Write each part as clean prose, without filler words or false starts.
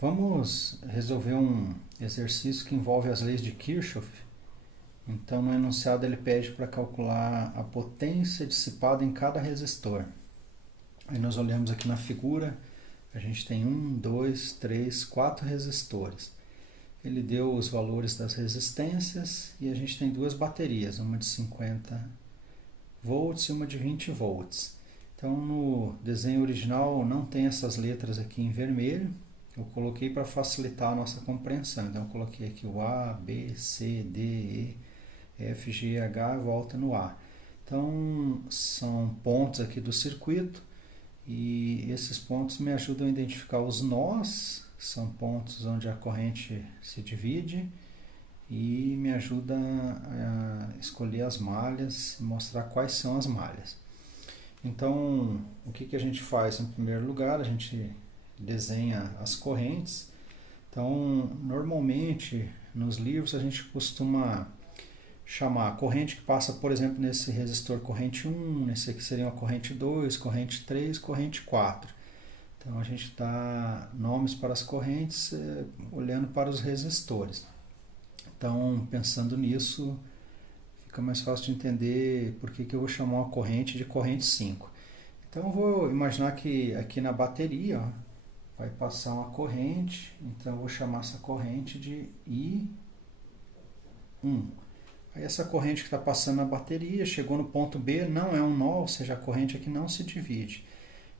Vamos resolver um exercício que envolve as leis de Kirchhoff. Então, no enunciado ele pede para calcular a potência dissipada em cada resistor. Aí nós olhamos aqui na figura, a gente tem 1, 2, 3, 4 resistores. Ele deu os valores das resistências e a gente tem duas baterias, uma de 50 volts e uma de 20 volts. Então, no desenho original não tem essas letras aqui em vermelho. Eu coloquei para facilitar a nossa compreensão. Então, eu coloquei aqui o A, B, C, D, E, F, G, H e volta no A. Então, são pontos aqui do circuito e esses pontos me ajudam a identificar os nós, são pontos onde a corrente se divide, e me ajuda a escolher as malhas e mostrar quais são as malhas. Então, o que a gente faz? Em primeiro lugar, a gente desenha as correntes. Então, normalmente, nos livros, a gente costuma chamar a corrente que passa, por exemplo, nesse resistor corrente 1, nesse aqui seria uma corrente 2, corrente 3, corrente 4. Então, a gente dá nomes para as correntes olhando para os resistores. Então, pensando nisso, fica mais fácil de entender por que eu vou chamar uma corrente de corrente 5. Então, eu vou imaginar que aqui na bateria vai passar uma corrente, então eu vou chamar essa corrente de I1. Aí essa corrente que está passando na bateria chegou no ponto B, não é um nó, ou seja, a corrente aqui não se divide.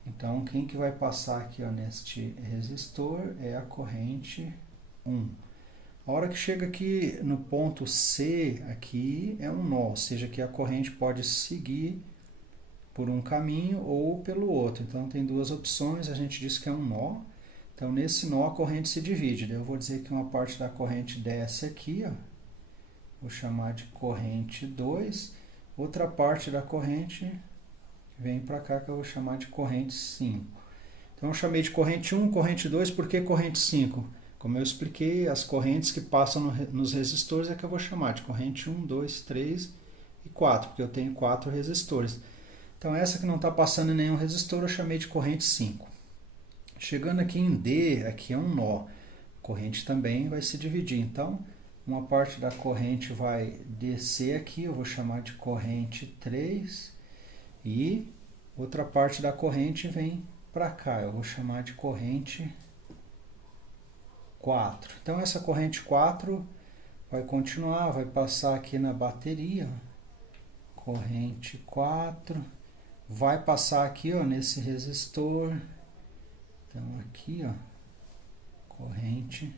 Então, quem que vai passar aqui neste resistor é a corrente 1. A hora que chega aqui no ponto C, aqui é um nó, ou seja, que a corrente pode seguir por um caminho ou pelo outro. Então, tem duas opções, a gente diz que é um nó. Então, nesse nó a corrente se divide. Daí eu vou dizer que uma parte da corrente desce aqui, ó, vou chamar de corrente 2. Outra parte da corrente vem para cá, que eu vou chamar de corrente 5. Então, eu chamei de corrente 1, corrente 2, por que corrente 5? Como eu expliquei, as correntes que passam nos resistores é que eu vou chamar de corrente 1, 2, 3 e 4, porque eu tenho 4 resistores. Então, essa que não está passando em nenhum resistor, eu chamei de corrente 5. Chegando aqui em D, aqui é um nó. A corrente também vai se dividir. Então, uma parte da corrente vai descer aqui, eu vou chamar de corrente 3. E outra parte da corrente vem para cá, eu vou chamar de corrente 4. Então, essa corrente 4 vai continuar, vai passar aqui na bateria, corrente 4, vai passar aqui nesse resistor, então aqui, corrente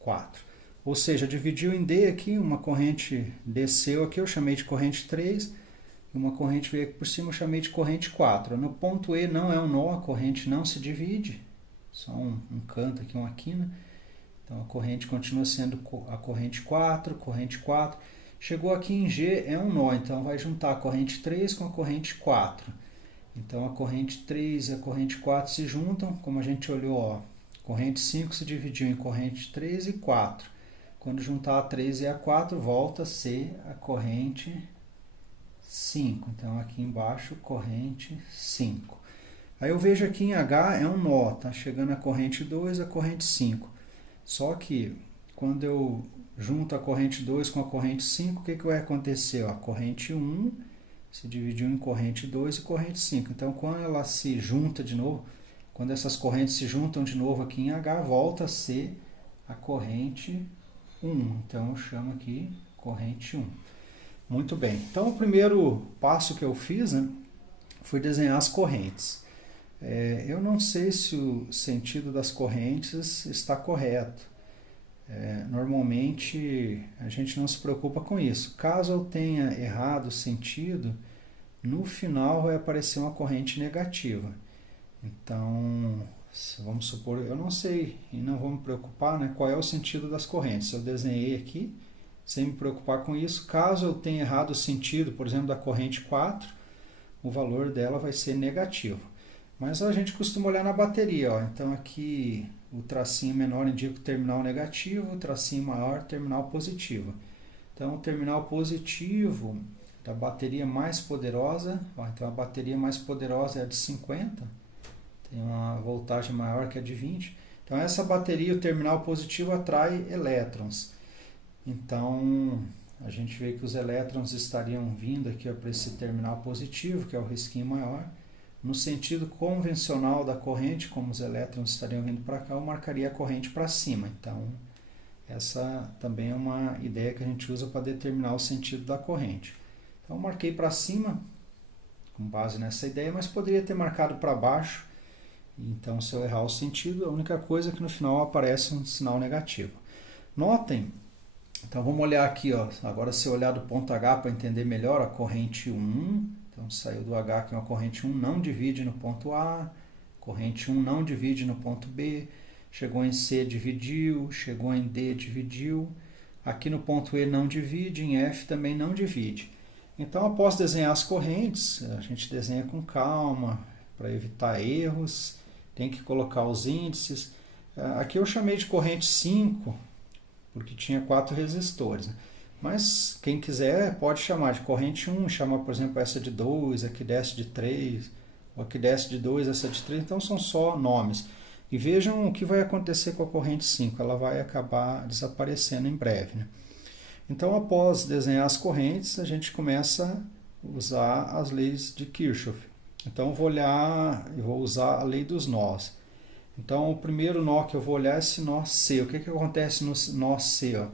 4. Ou seja, dividiu em D aqui, uma corrente desceu aqui, eu chamei de corrente 3, uma corrente veio aqui por cima, eu chamei de corrente 4. No ponto E não é um nó, a corrente não se divide, só um canto aqui, uma quina. Então, a corrente continua sendo a corrente 4, corrente 4. Chegou aqui em G, é um nó, então vai juntar a corrente 3 com a corrente 4. Então, a corrente 3 e a corrente 4 se juntam, como a gente olhou, corrente 5 se dividiu em corrente 3 e 4. Quando juntar a 3 e a 4, volta a ser a corrente 5. Então, aqui embaixo, corrente 5. Aí eu vejo aqui em H é um nó, tá chegando a corrente 2 e a corrente 5. Só que, quando eu junto a corrente 2 com a corrente 5, o que vai acontecer? A corrente 1 se dividiu em corrente 2 e corrente 5. Então, quando ela se junta de novo, quando essas correntes se juntam de novo aqui em H, volta a ser a corrente 1. Então, eu chamo aqui corrente 1. Muito bem. Então, o primeiro passo que eu fiz, foi desenhar as correntes. Eu não sei se o sentido das correntes está correto. Normalmente, a gente não se preocupa com isso. Caso eu tenha errado o sentido, no final vai aparecer uma corrente negativa. Então, vamos supor, eu não sei e não vou me preocupar, qual é o sentido das correntes. Eu desenhei aqui, sem me preocupar com isso. Caso eu tenha errado o sentido, por exemplo, da corrente 4, o valor dela vai ser negativo. Mas a gente costuma olhar na bateria. Então, aqui o tracinho menor indica o terminal negativo, o tracinho maior, terminal positivo. Então, o terminal positivo da bateria mais poderosa, então a bateria mais poderosa é a de 50, tem uma voltagem maior que a de 20. Então essa bateria, o terminal positivo, atrai elétrons. Então a gente vê que os elétrons estariam vindo aqui para esse terminal positivo, que é o risquinho maior. No sentido convencional da corrente, como os elétrons estariam vindo para cá, eu marcaria a corrente para cima. Então essa também é uma ideia que a gente usa para determinar o sentido da corrente. Então eu marquei para cima, com base nessa ideia, mas poderia ter marcado para baixo. Então, se eu errar o sentido, a única coisa é que no final aparece um sinal negativo. Notem, então vamos olhar aqui, ó, agora se eu olhar do ponto H para entender melhor, a corrente 1, então saiu do H que é uma corrente 1, não divide no ponto A, corrente 1 não divide no ponto B, chegou em C, dividiu, chegou em D, dividiu, aqui no ponto E não divide, em F também não divide. Então, após desenhar as correntes, a gente desenha com calma, para evitar erros, tem que colocar os índices. Aqui eu chamei de corrente 5, porque tinha 4 resistores. Mas quem quiser pode chamar de corrente 1, chama, por exemplo, essa de 2, aqui desce de 3, ou aqui desce de 2, essa de 3, então são só nomes. E vejam o que vai acontecer com a corrente 5, ela vai acabar desaparecendo em breve, né? Então, após desenhar as correntes, a gente começa a usar as leis de Kirchhoff. Então, eu vou usar a lei dos nós. Então, o primeiro nó que eu vou olhar é esse nó C. O que acontece no nó C?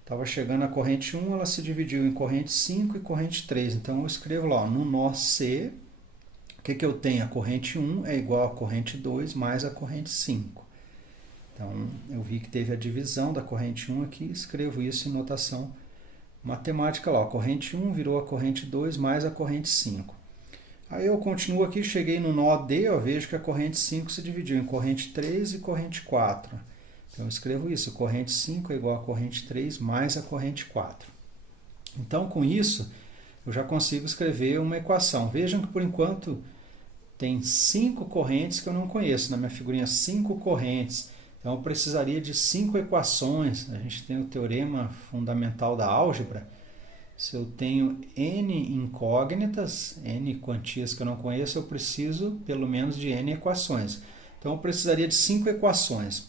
Estava chegando a corrente 1, ela se dividiu em corrente 5 e corrente 3. Então, eu escrevo lá, no nó C, o que eu tenho? A corrente 1 é igual a corrente 2 mais a corrente 5. Então, eu vi que teve a divisão da corrente 1 aqui, escrevo isso em notação matemática lá. A corrente 1 virou a corrente 2 mais a corrente 5. Aí eu continuo aqui, cheguei no nó D, eu vejo que a corrente 5 se dividiu em corrente 3 e corrente 4. Então, eu escrevo isso, corrente 5 é igual a corrente 3 mais a corrente 4. Então, com isso, eu já consigo escrever uma equação. Vejam que, por enquanto, tem 5 correntes que eu não conheço. Na minha figurinha, 5 correntes. Então, eu precisaria de 5 equações. A gente tem o teorema fundamental da álgebra. Se eu tenho n incógnitas, n quantias que eu não conheço, eu preciso pelo menos de n equações. Então, eu precisaria de 5 equações.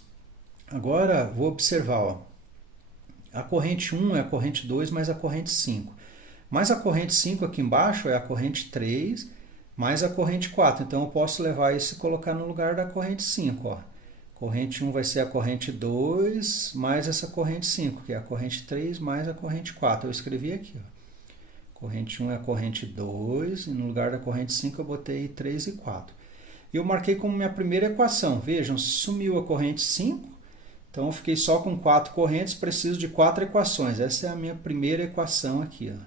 Agora, vou observar. Ó. A corrente 1 é a corrente 2 mais a corrente 5. Mais a corrente 5 aqui embaixo é a corrente 3 mais a corrente 4. Então, eu posso levar isso e colocar no lugar da corrente 5. Ó. Corrente 1 vai ser a corrente 2 mais essa corrente 5, que é a corrente 3 mais a corrente 4. Eu escrevi aqui. Ó. Corrente 1 é a corrente 2, e no lugar da corrente 5 eu botei 3 e 4. E eu marquei como minha primeira equação. Vejam, sumiu a corrente 5, então eu fiquei só com 4 correntes, preciso de 4 equações. Essa é a minha primeira equação aqui. Ó.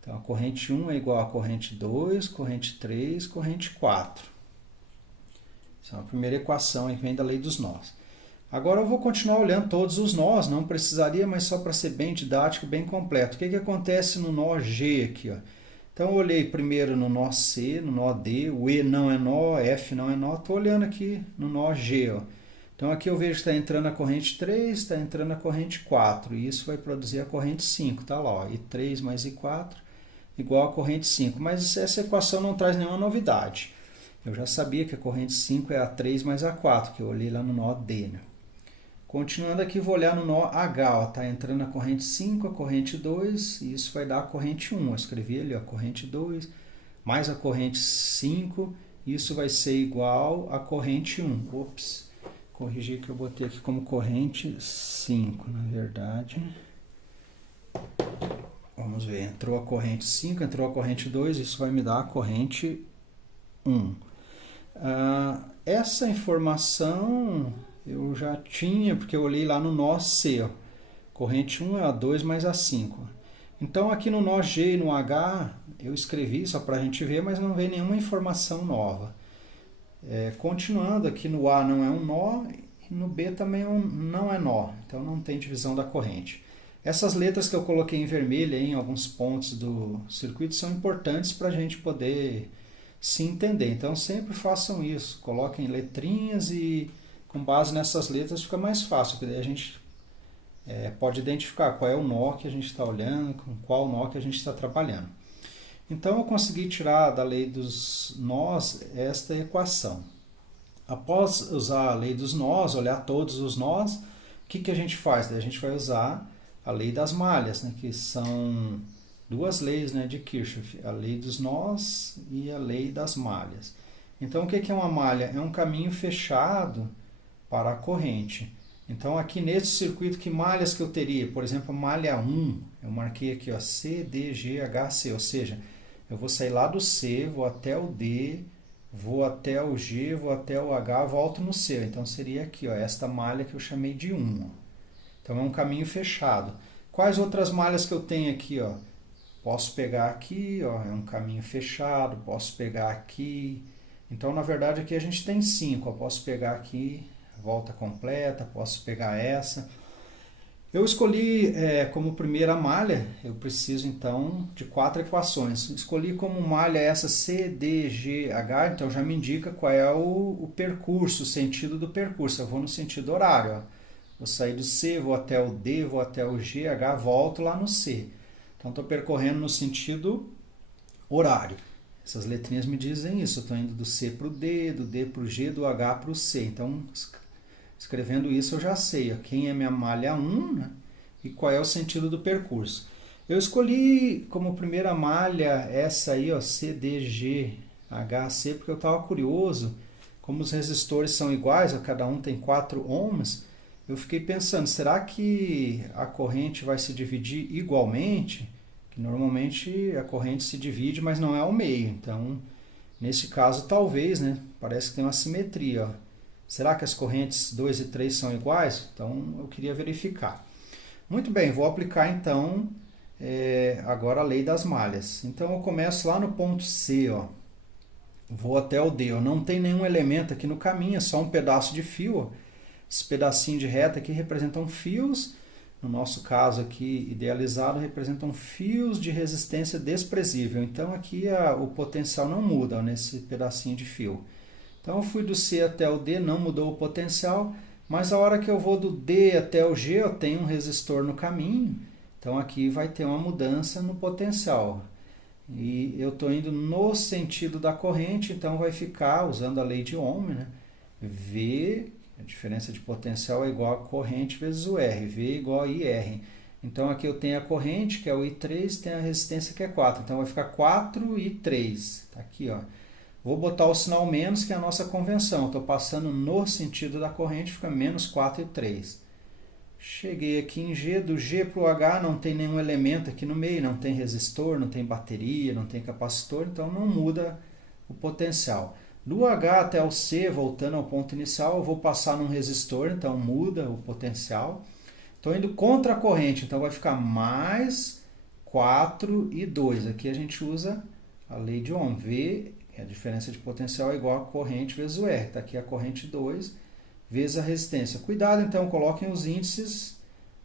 Então a corrente 1 é igual a corrente 2, corrente 3, corrente 4. Essa é a primeira equação que vem da lei dos nós. Agora eu vou continuar olhando todos os nós, não precisaria, mas só para ser bem didático, bem completo. O que acontece no nó G aqui? Ó? Então eu olhei primeiro no nó C, no nó D, o E não é nó, F não é nó, estou olhando aqui no nó G. Ó. Então aqui eu vejo que está entrando a corrente 3, está entrando a corrente 4, e isso vai produzir a corrente 5, tá lá, ó, I3 mais I4 igual a corrente 5, mas essa equação não traz nenhuma novidade. Eu já sabia que a corrente 5 é a 3 mais a 4, que eu olhei lá no nó D. Né? Continuando aqui, vou olhar no nó H. Está entrando a corrente 5, a corrente 2, e isso vai dar a corrente 1. Eu escrevi ali, a corrente 2, mais a corrente 5, isso vai ser igual a corrente 1. Ops, corrigi que eu botei aqui como corrente 5, na verdade. Vamos ver, entrou a corrente 5, entrou a corrente 2, isso vai me dar a corrente 1. Essa informação eu já tinha, porque eu olhei lá no nó C. Ó. Corrente 1 é a 2 mais a 5. Então, aqui no nó G e no H, eu escrevi só para a gente ver, mas não veio nenhuma informação nova. Continuando, aqui no A não é um nó, e no B também não é nó. Então, não tem divisão da corrente. Essas letras que eu coloquei em vermelho aí, em alguns pontos do circuito são importantes para a gente poder se entender. Então, sempre façam isso. Coloquem letrinhas e, com base nessas letras, fica mais fácil. Porque daí a gente pode identificar qual é o nó que a gente está olhando, com qual nó que a gente está trabalhando. Então, eu consegui tirar da lei dos nós esta equação. Após usar a lei dos nós, olhar todos os nós, o que a gente faz? Daí a gente vai usar a lei das malhas, né, que são duas leis, né, de Kirchhoff, a lei dos nós e a lei das malhas. Então, o que é uma malha? É um caminho fechado para a corrente. Então, aqui nesse circuito, que malhas que eu teria? Por exemplo, malha 1, eu marquei aqui, ó, C, D, G, H, C, ou seja, eu vou sair lá do C, vou até o D, vou até o G, vou até o H, volto no C. Então, seria aqui, ó, esta malha que eu chamei de 1. Ó. Então, é um caminho fechado. Quais outras malhas que eu tenho aqui? Ó? Posso pegar aqui, ó, é um caminho fechado, posso pegar aqui. Então, na verdade, aqui a gente tem 5. Eu posso pegar aqui, volta completa, posso pegar essa. Eu escolhi como primeira malha, eu preciso então de 4 equações. Escolhi como malha essa C, D, G, H, então já me indica qual é o percurso, o sentido do percurso. Eu vou no sentido horário. Ó. Vou sair do C, vou até o D, vou até o G, H, volto lá no C. Então estou percorrendo no sentido horário. Essas letrinhas me dizem isso. Eu estou indo do C para o D, do D para o G, do H para o C. Então, escrevendo isso eu já sei ó, quem é minha malha 1 né, e qual é o sentido do percurso. Eu escolhi como primeira malha essa aí, ó, C, D, G, H, C, porque eu estava curioso. Como os resistores são iguais, ó, cada um tem 4 ohms, eu fiquei pensando, será que a corrente vai se dividir igualmente? Que normalmente a corrente se divide, mas não é ao meio. Então, nesse caso, talvez, né? Parece que tem uma simetria. Ó. Será que as correntes 2 e 3 são iguais? Então, eu queria verificar. Muito bem, vou aplicar então agora a lei das malhas. Então, eu começo lá no ponto C, ó. Vou até o D. Ó. Não tem nenhum elemento aqui no caminho, é só um pedaço de fio. Ó. Esse pedacinho de reta aqui representam fios. No nosso caso aqui, idealizado, representam fios de resistência desprezível. Então, aqui o potencial não muda ó, nesse pedacinho de fio. Então, eu fui do C até o D, não mudou o potencial, mas a hora que eu vou do D até o G, eu tenho um resistor no caminho. Então, aqui vai ter uma mudança no potencial. E eu estou indo no sentido da corrente, então vai ficar, usando a lei de Ohm, né? V... A diferença de potencial é igual a corrente vezes o R. V igual a IR. Então, aqui eu tenho a corrente, que é o I3, tem a resistência, que é 4. Então, vai ficar 4I3. Está aqui, ó. Vou botar o sinal menos, que é a nossa convenção. Estou passando no sentido da corrente, fica menos 4I3. Cheguei aqui em G. Do G para o H não tem nenhum elemento aqui no meio. Não tem resistor, não tem bateria, não tem capacitor. Então, não muda o potencial. Do H até o C, voltando ao ponto inicial, eu vou passar num resistor, então muda o potencial. Estou indo contra a corrente, então vai ficar mais 4 e 2. Aqui a gente usa a lei de Ohm. V, a diferença de potencial é igual a corrente vezes o R. Está aqui a corrente 2 vezes a resistência. Cuidado, então, coloquem os índices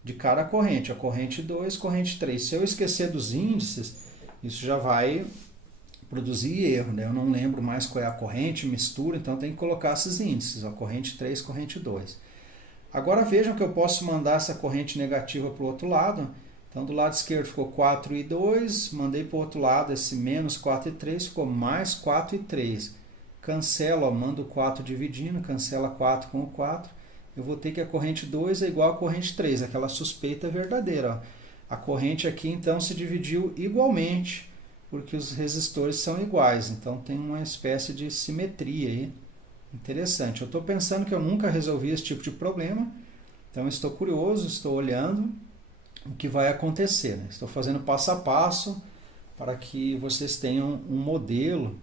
de cada corrente. A corrente 2, corrente 3. Se eu esquecer dos índices, isso já vai produzir erro, né? Eu não lembro mais qual é a corrente, mistura, então tem que colocar esses índices, ó, corrente 3, corrente 2. Agora vejam que eu posso mandar essa corrente negativa para o outro lado. Então do lado esquerdo ficou 4 e 2, mandei para o outro lado esse menos 4 e 3, ficou mais 4 e 3. Cancelo, ó, mando o 4 dividindo, cancela 4 com o 4. Eu vou ter que a corrente 2 é igual a corrente 3, aquela suspeita verdadeira. Ó. A corrente aqui então se dividiu igualmente, porque os resistores são iguais, então tem uma espécie de simetria aí. Interessante. Eu estou pensando que eu nunca resolvi esse tipo de problema, então estou curioso, estou olhando o que vai acontecer. Né? Estou fazendo passo a passo para que vocês tenham um modelo.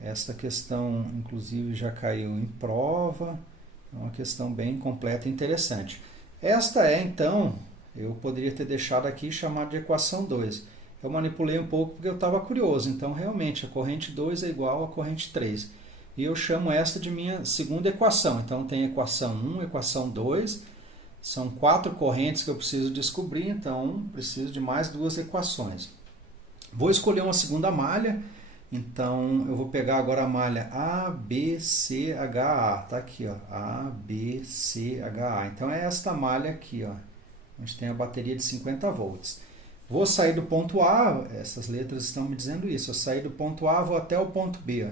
Esta questão, inclusive, já caiu em prova, é uma questão bem completa e interessante. Esta é, então, eu poderia ter deixado aqui chamado de equação 2. Eu manipulei um pouco porque eu estava curioso. Então, realmente, a corrente 2 é igual à corrente 3. E eu chamo esta de minha segunda equação. Então, tem equação 1, equação 2. São 4 correntes que eu preciso descobrir. Então, preciso de mais 2 equações. Vou escolher uma segunda malha. Então, eu vou pegar agora a malha ABCHA. Está aqui, ó, ABCHA. Então, é esta malha aqui, ó. A gente tem a bateria de 50 volts. Vou sair do ponto A, essas letras estão me dizendo isso, eu saí do ponto A, vou até o ponto B.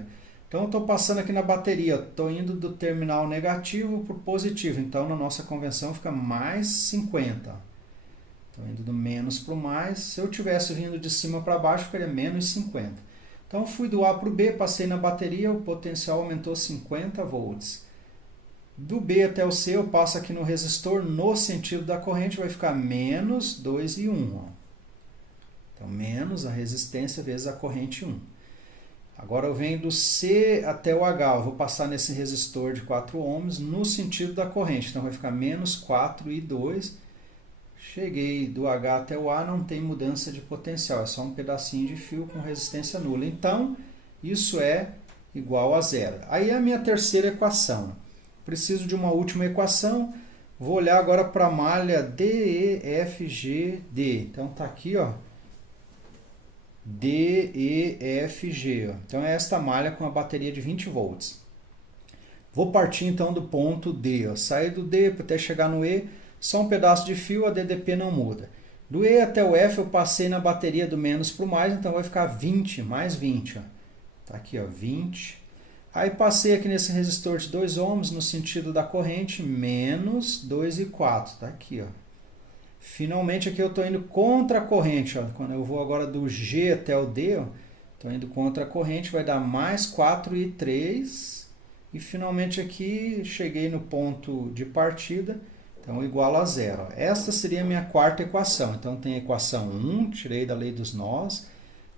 Então, eu estou passando aqui na bateria, estou indo do terminal negativo para o positivo. Então, na nossa convenção fica mais 50. Estou indo do menos para o mais. Se eu tivesse vindo de cima para baixo, ficaria menos 50. Então, fui do A para o B, passei na bateria, o potencial aumentou 50 volts. Do B até o C, eu passo aqui no resistor, no sentido da corrente, vai ficar menos 2 e 1. Ó. Então, menos a resistência vezes a corrente 1. Agora eu venho do C até o H, eu vou passar nesse resistor de 4 ohms no sentido da corrente. Então vai ficar menos 4 e 2. Cheguei do H até o A, não tem mudança de potencial, é só um pedacinho de fio com resistência nula. Então, isso é igual a zero. Aí é a minha terceira equação. Preciso de uma última equação. Vou olhar agora para a malha DEFG-D. Então está aqui, ó. DEFG. Então é esta malha com a bateria de 20 volts. Vou partir então do ponto D. Ó. Sair do D até chegar no E, só um pedaço de fio, a DDP não muda. Do E até o F eu passei na bateria do menos para o mais, então vai ficar 20, mais 20. Está aqui, ó, 20. Aí passei aqui nesse resistor de 2 ohms no sentido da corrente, menos 2 e 4. Está aqui, ó. Finalmente aqui eu estou indo contra a corrente. Ó. Quando eu vou agora do G até o D, estou indo contra a corrente, vai dar mais 4 e 3. E finalmente aqui cheguei no ponto de partida, então igual a zero. Ó. Esta seria a minha quarta equação. Então tem a equação 1, tirei da lei dos nós.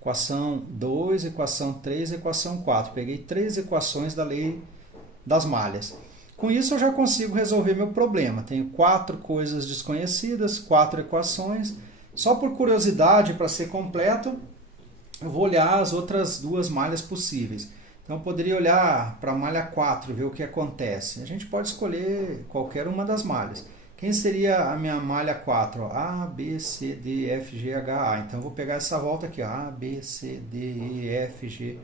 Equação 2, equação 3, equação 4. Peguei 3 equações da lei das malhas. Com isso eu já consigo resolver meu problema. Tenho 4 coisas desconhecidas, 4 equações. Só por curiosidade, para ser completo, eu vou olhar as outras 2 malhas possíveis. Então eu poderia olhar para a malha 4 e ver o que acontece. A gente pode escolher qualquer uma das malhas. Quem seria a minha malha 4? A, B, C, D, F, G, H, A. Então eu vou pegar essa volta aqui. A, B, C, D, E, F, G.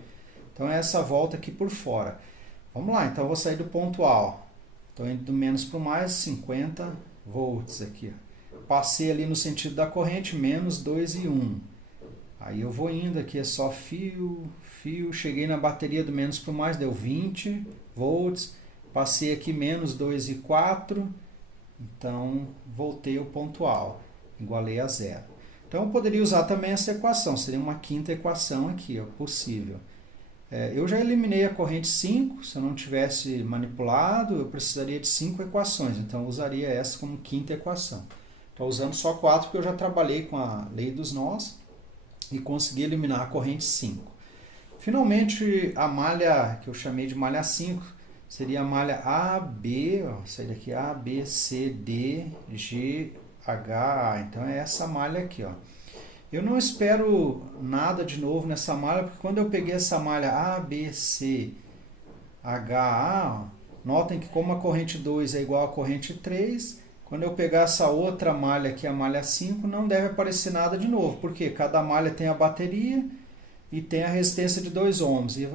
Então é essa volta aqui por fora. Vamos lá, então eu vou sair do ponto A. Estou indo do menos para o mais, 50 volts aqui. Passei ali no sentido da corrente, menos 2 e 1. Aí eu vou indo aqui, é só fio, fio. Cheguei na bateria do menos para o mais, deu 20 volts. Passei aqui menos 2 e 4. Então, voltei ao ponto A, igualei a zero. Então, eu poderia usar também essa equação, seria uma quinta equação aqui, ó, possível. Eu já eliminei a corrente 5, se eu não tivesse manipulado, eu precisaria de 5 equações, então eu usaria essa como quinta equação. Estou usando só 4 porque eu já trabalhei com a lei dos nós e consegui eliminar a corrente 5. Finalmente, a malha que eu chamei de malha 5, seria a malha AB, ó, sair daqui, A, B, C, D, G, H, A. Então é essa malha aqui. Ó. Eu não espero nada de novo nessa malha, porque quando eu peguei essa malha A, B, C, H, A, ó, notem que como a corrente 2 é igual à corrente 3, quando eu pegar essa outra malha aqui, a malha 5, não deve aparecer nada de novo, porque cada malha tem a bateria e tem a resistência de 2 ohms. E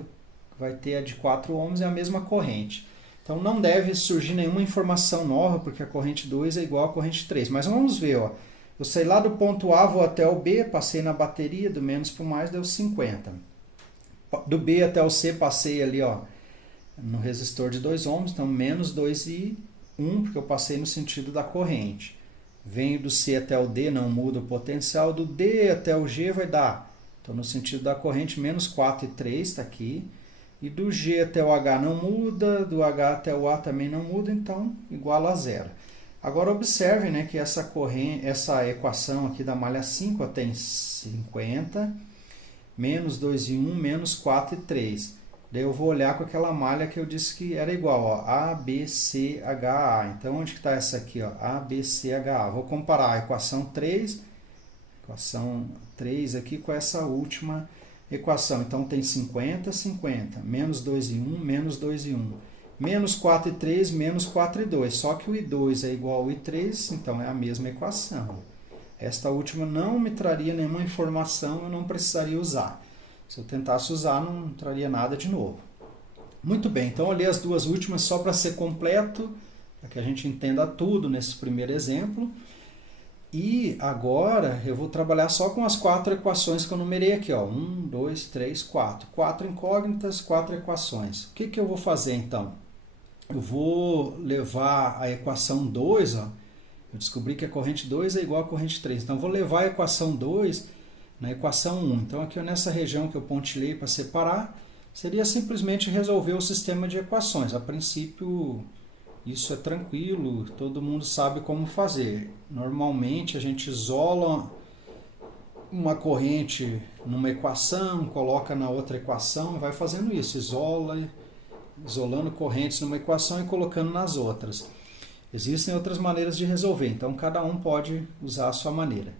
vai ter a de 4 ohms e a mesma corrente. Então não deve surgir nenhuma informação nova, porque a corrente 2 é igual à corrente 3. Mas vamos ver, ó. Eu saí lá do ponto A, vou até o B, passei na bateria, do menos para o mais, deu 50. Do B até o C, passei ali, ó, no resistor de 2 ohms, então menos 2 e 1, porque eu passei no sentido da corrente. Venho do C até o D, não muda o potencial. Do D até o G vai dar, então no sentido da corrente, menos 4 e 3, está aqui. E do G até o H não muda, do H até o A também não muda, então igual a zero. Agora observe, né, que essa equação aqui da malha 5 ó, tem 50, menos 2 e 1, menos 4 e 3. Daí eu vou olhar com aquela malha que eu disse que era igual, ó, A, B, C, H, A. Então onde está essa aqui? Ó? A, B, C, H, A. Vou comparar a equação 3 aqui com essa última equação. Então tem 50, 50, menos 2 e 1, menos 2 e 1. Menos 4 e 3, menos 4 e 2. Só que o I2 é igual ao I3, então é a mesma equação. Esta última não me traria nenhuma informação, eu não precisaria usar. Se eu tentasse usar, não traria nada de novo. Muito bem, então eu olhei as 2 últimas só para ser completo, para que a gente entenda tudo nesse primeiro exemplo. E agora eu vou trabalhar só com as 4 equações que eu numerei aqui. 1, 2, 3, 4. 4 incógnitas, 4 equações. O que eu vou fazer então? Eu vou levar a equação 2, ó, eu descobri que a corrente 2 é igual à corrente 3. Então, eu vou levar a equação 2 na equação 1. Então, aqui nessa região que eu pontilhei para separar, seria simplesmente resolver o sistema de equações. A princípio, isso é tranquilo, todo mundo sabe como fazer. Normalmente, a gente isola uma corrente numa equação, coloca na outra equação e vai fazendo isso. Isolando correntes numa equação e colocando nas outras. Existem outras maneiras de resolver, então cada um pode usar a sua maneira.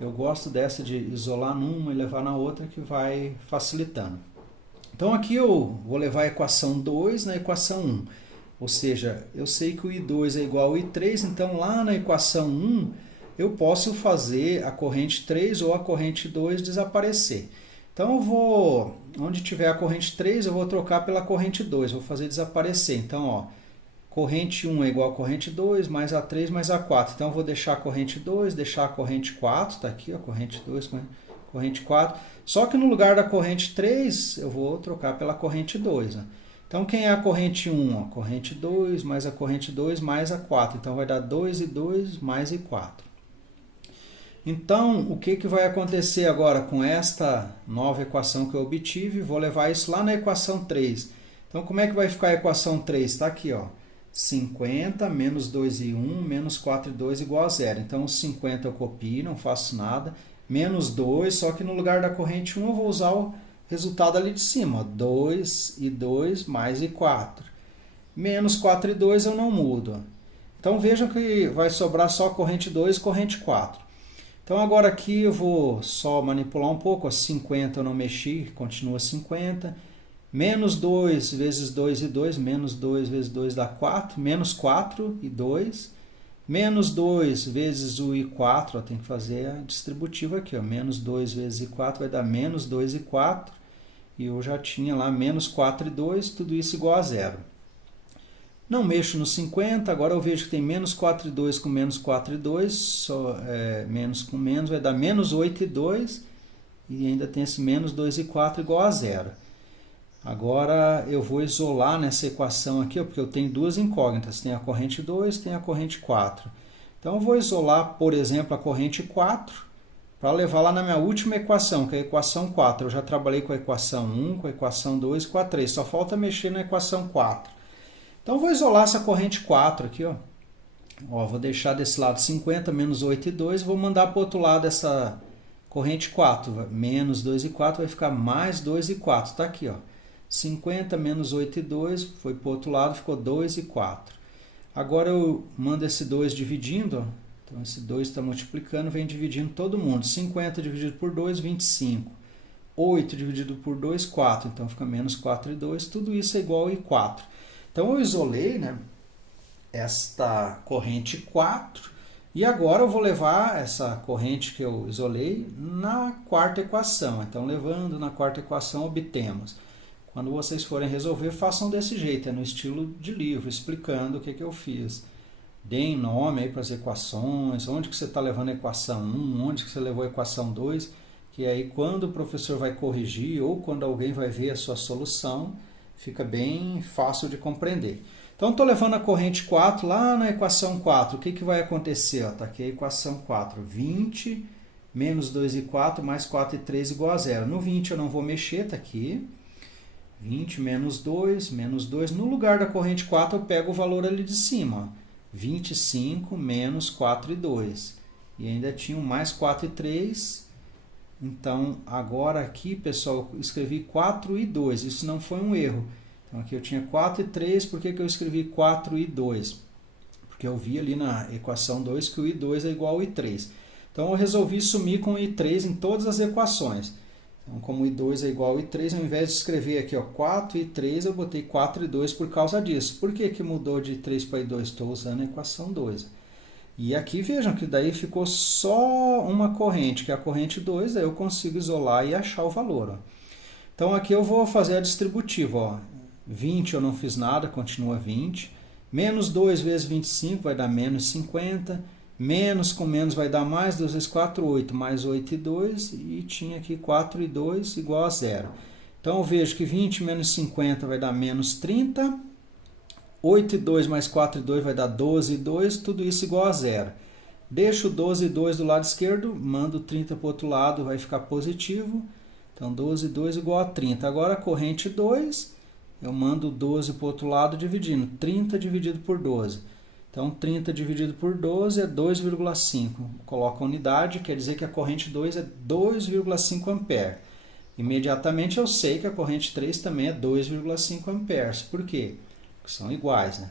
Eu gosto dessa de isolar numa e levar na outra, que vai facilitando. Então aqui eu vou levar a equação 2 na equação 1. Ou seja, eu sei que o I2 é igual ao I3, então lá na equação 1 eu posso fazer a corrente 3 ou a corrente 2 desaparecer. Então eu vou, onde tiver a corrente 3, eu vou trocar pela corrente 2, vou fazer desaparecer. Então, ó, corrente 1 é igual a corrente 2, mais a 3, mais a 4. Então, eu vou deixar a corrente 2, deixar a corrente 4, está aqui, a corrente 2, corrente 4. Só que no lugar da corrente 3, eu vou trocar pela corrente 2. Ó. Então, quem é a corrente 1? Ó? Corrente 2, mais a corrente 2, mais a 4. Então, vai dar 2 e 2, mais e 4. Então, o que vai acontecer agora com esta nova equação que eu obtive? Vou levar isso lá na equação 3. Então, como é que vai ficar a equação 3? Está aqui, ó. 50 menos 2 e 1 menos 4 e 2 igual a 0. Então, os 50 eu copio, não faço nada. Menos 2, só que no lugar da corrente 1 eu vou usar o resultado ali de cima. 2 e 2 mais e 4. Menos 4 e 2 eu não mudo. Então, vejam que vai sobrar só corrente 2 e corrente 4. Então, agora aqui eu vou só manipular um pouco. 50 eu não mexi, continua 50. Menos 2 vezes 2 e 2, menos 2 vezes 2 dá 4. Menos 4 e 2. Menos 2 vezes o I4, ó, tem que fazer a distributiva aqui. Ó. Menos 2 vezes I4 vai dar menos 2 e 4. E eu já tinha lá menos 4 e 2, tudo isso igual a 0. Não mexo no 50, agora eu vejo que tem menos 4 e 2 com menos 4 e 2, menos com menos vai dar menos 8 e 2, e ainda tem esse menos 2 e 4 igual a 0. Agora eu vou isolar nessa equação aqui, ó, porque eu tenho duas incógnitas, tem a corrente 2, tem a corrente 4. Então eu vou isolar, por exemplo, a corrente 4, para levar lá na minha última equação, que é a equação 4. Eu já trabalhei com a equação 1, com a equação 2 e com a 3, só falta mexer na equação 4. Então, eu vou isolar essa corrente 4 aqui, ó. Vou deixar desse lado 50 menos 8 e 2, vou mandar para o outro lado essa corrente 4. Menos 2 e 4 vai ficar mais 2 e 4. Está aqui, ó. 50 menos 8 e 2 foi para o outro lado, ficou 2 e 4. Agora eu mando esse 2 dividindo, ó. Então, esse 2 está multiplicando, vem dividindo todo mundo. 50 dividido por 2, 25. 8 dividido por 2, 4. Então, fica menos 4 e 2. Tudo isso é igual a 4. Então, eu isolei, né, esta corrente 4 e agora eu vou levar essa corrente que eu isolei na quarta equação. Então, levando na quarta equação, obtemos. Quando vocês forem resolver, façam desse jeito, é no estilo de livro, explicando o que eu fiz. Deem nome aí para as equações, onde que você está levando a equação 1, onde que você levou a equação 2, que aí quando o professor vai corrigir ou quando alguém vai ver a sua solução, fica bem fácil de compreender. Então, estou levando a corrente 4 lá na equação 4. O que vai acontecer? Está aqui a equação 4. 20 menos 2 e 4 mais 4 e 3 igual a 0. No 20 eu não vou mexer, está aqui. 20 menos 2, menos 2. No lugar da corrente 4 eu pego o valor ali de cima. 25 menos 4 e 2. E ainda tinha um mais 4 e 3. Então, agora aqui, pessoal, eu escrevi 4 e 2. Isso não foi um erro. Então, aqui eu tinha 4 e 3. Por que eu escrevi 4 e 2? Porque eu vi ali na equação 2 que o I2 é igual ao I3. Então, eu resolvi sumir com o I3 em todas as equações. Então, como o I2 é igual ao I3, ao invés de escrever aqui ó, 4 e 3, eu botei 4 e 2 por causa disso. Por que mudou de 3 para I2? Estou usando a equação 2. E aqui vejam que daí ficou só uma corrente, que é a corrente 2, daí eu consigo isolar e achar o valor. Ó. Então aqui eu vou fazer a distributiva. Ó. 20 eu não fiz nada, continua 20. Menos 2 vezes 25 vai dar menos 50. Menos com menos vai dar mais, 2 vezes 4, 8, mais 8 e 2, e tinha aqui 4 e 2 igual a 0. Então eu vejo que 20 menos 50 vai dar menos 30, 8 e 2 mais 4 e 2 vai dar 12 e 2, tudo isso igual a 0. Deixo 12 e 2 do lado esquerdo, mando 30 para o outro lado, vai ficar positivo. Então 12 e 2 igual a 30. Agora a corrente 2, eu mando 12 para o outro lado dividindo, 30 dividido por 12. Então, 30 dividido por 12 é 2,5. Coloca a unidade, quer dizer que a corrente 2 é 2,5 ampere. Imediatamente eu sei que a corrente 3 também é 2,5 amperes. Por quê? Porque são iguais, né?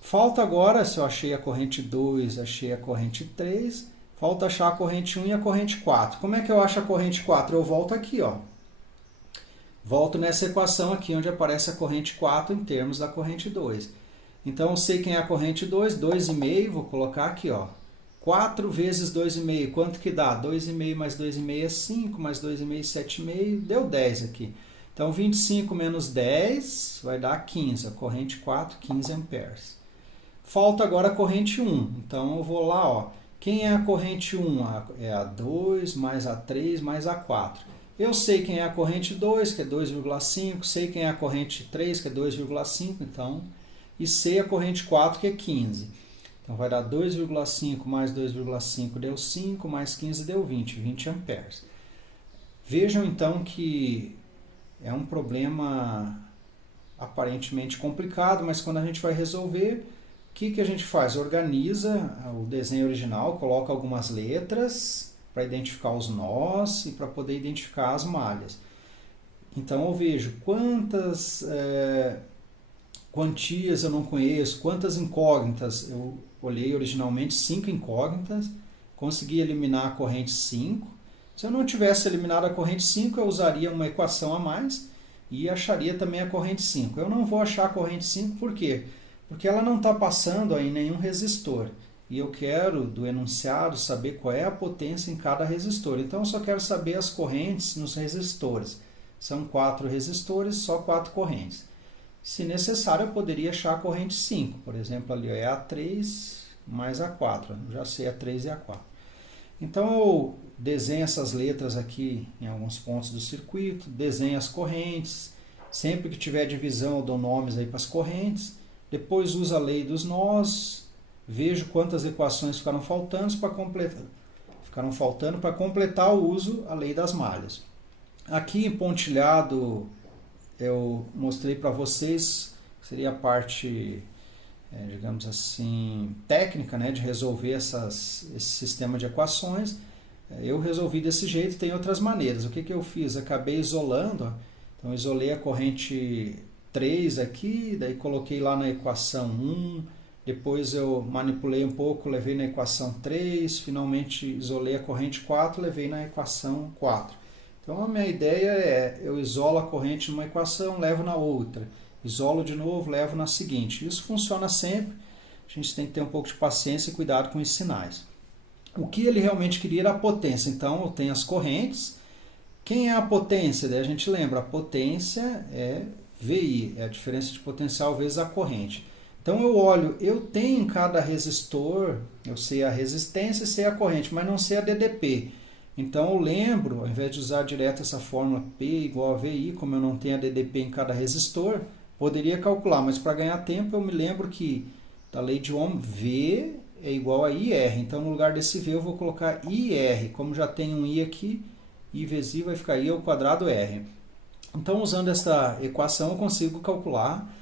Falta agora, se eu achei a corrente 2, achei a corrente 3, falta achar a corrente 1 e a corrente 4. Como é que eu acho a corrente 4? Eu volto aqui, ó. Volto nessa equação aqui, onde aparece a corrente 4 em termos da corrente 2. Então, eu sei quem é a corrente 2, 2,5, vou colocar aqui, ó. 4 vezes 2,5, quanto que dá? 2,5 mais 2,5 é 5, mais 2,5 é 7,5, deu 10 aqui. Então, 25 menos 10 vai dar 15, a corrente 4, 15 amperes. Falta agora a corrente 1, então eu vou lá, ó. Quem é a corrente 1? É a 2 mais a 3 mais a 4. Eu sei quem é a corrente 2, que é 2,5, sei quem é a corrente 3, que é 2,5, então... E sei a corrente 4, que é 15. Então, vai dar 2,5 mais 2,5 deu 5, mais 15 deu 20 amperes. Vejam, então, que é um problema aparentemente complicado, mas quando a gente vai resolver, o que a gente faz? Organiza o desenho original, coloca algumas letras para identificar os nós e para poder identificar as malhas. Então, eu vejo quantas... quantias eu não conheço, quantas incógnitas. Eu olhei originalmente 5 incógnitas, consegui eliminar a corrente 5. Se eu não tivesse eliminado a corrente 5, eu usaria uma equação a mais e acharia também a corrente 5. Eu não vou achar a corrente 5, por quê? Porque ela não está passando em nenhum resistor. E eu quero, do enunciado, saber qual é a potência em cada resistor. Então, eu só quero saber as correntes nos resistores. São 4 resistores, só 4 correntes. Se necessário, eu poderia achar a corrente 5. Por exemplo, ali é a 3 mais a 4. Eu já sei a 3 e a 4. Então, eu desenho essas letras aqui em alguns pontos do circuito, desenho as correntes. Sempre que tiver divisão, eu dou nomes aí para as correntes. Depois, uso a lei dos nós. Vejo quantas equações ficaram faltando para completar o uso a lei das malhas. Aqui em pontilhado... eu mostrei para vocês, seria a parte, digamos assim, técnica, né, de resolver esse sistema de equações. Eu resolvi desse jeito, tem outras maneiras. O que eu fiz? Acabei isolando, ó. Então isolei a corrente 3 aqui, daí coloquei lá na equação 1, depois eu manipulei um pouco, levei na equação 3, finalmente isolei a corrente 4, levei na equação 4. Então, a minha ideia é, eu isolo a corrente numa equação, levo na outra. Isolo de novo, levo na seguinte. Isso funciona sempre. A gente tem que ter um pouco de paciência e cuidado com os sinais. O que ele realmente queria era a potência. Então, eu tenho as correntes. Quem é a potência? Daí a gente lembra, a potência é VI, é a diferença de potencial vezes a corrente. Então, eu olho, eu tenho em cada resistor, eu sei a resistência e sei a corrente, mas não sei a DDP. Então, eu lembro, ao invés de usar direto essa fórmula P igual a VI, como eu não tenho a DDP em cada resistor, poderia calcular, mas para ganhar tempo eu me lembro que da lei de Ohm, V é igual a IR. Então, no lugar desse V eu vou colocar IR. Como já tem um I aqui, I vezes I vai ficar I ao quadrado R. Então, usando essa equação, eu consigo calcular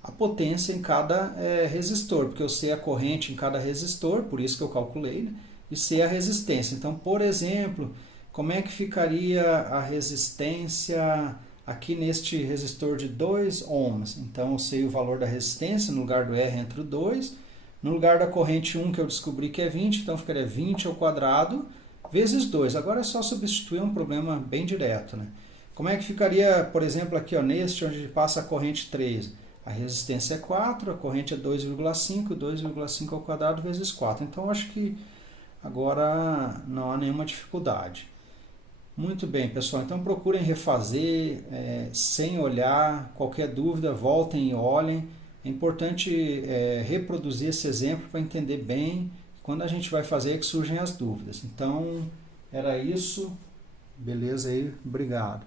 a potência em cada resistor, porque eu sei a corrente em cada resistor, por isso que eu calculei, né? E sei a resistência. Então, por exemplo, como é que ficaria a resistência aqui neste resistor de 2 ohms? Então, eu sei o valor da resistência, no lugar do R entre o 2. No lugar da corrente 1, que eu descobri que é 20, então ficaria 20 ao quadrado vezes 2. Agora é só substituir um problema bem direto, né? Como é que ficaria, por exemplo, aqui ó, neste onde passa a corrente 3? A resistência é 4, a corrente é 2,5, 2,5 ao quadrado vezes 4. Então, acho que agora não há nenhuma dificuldade. Muito bem, pessoal. Então procurem refazer sem olhar. Qualquer dúvida, voltem e olhem. É importante reproduzir esse exemplo para entender bem. Quando a gente vai fazer é que surgem as dúvidas. Então, era isso. Beleza aí? Obrigado.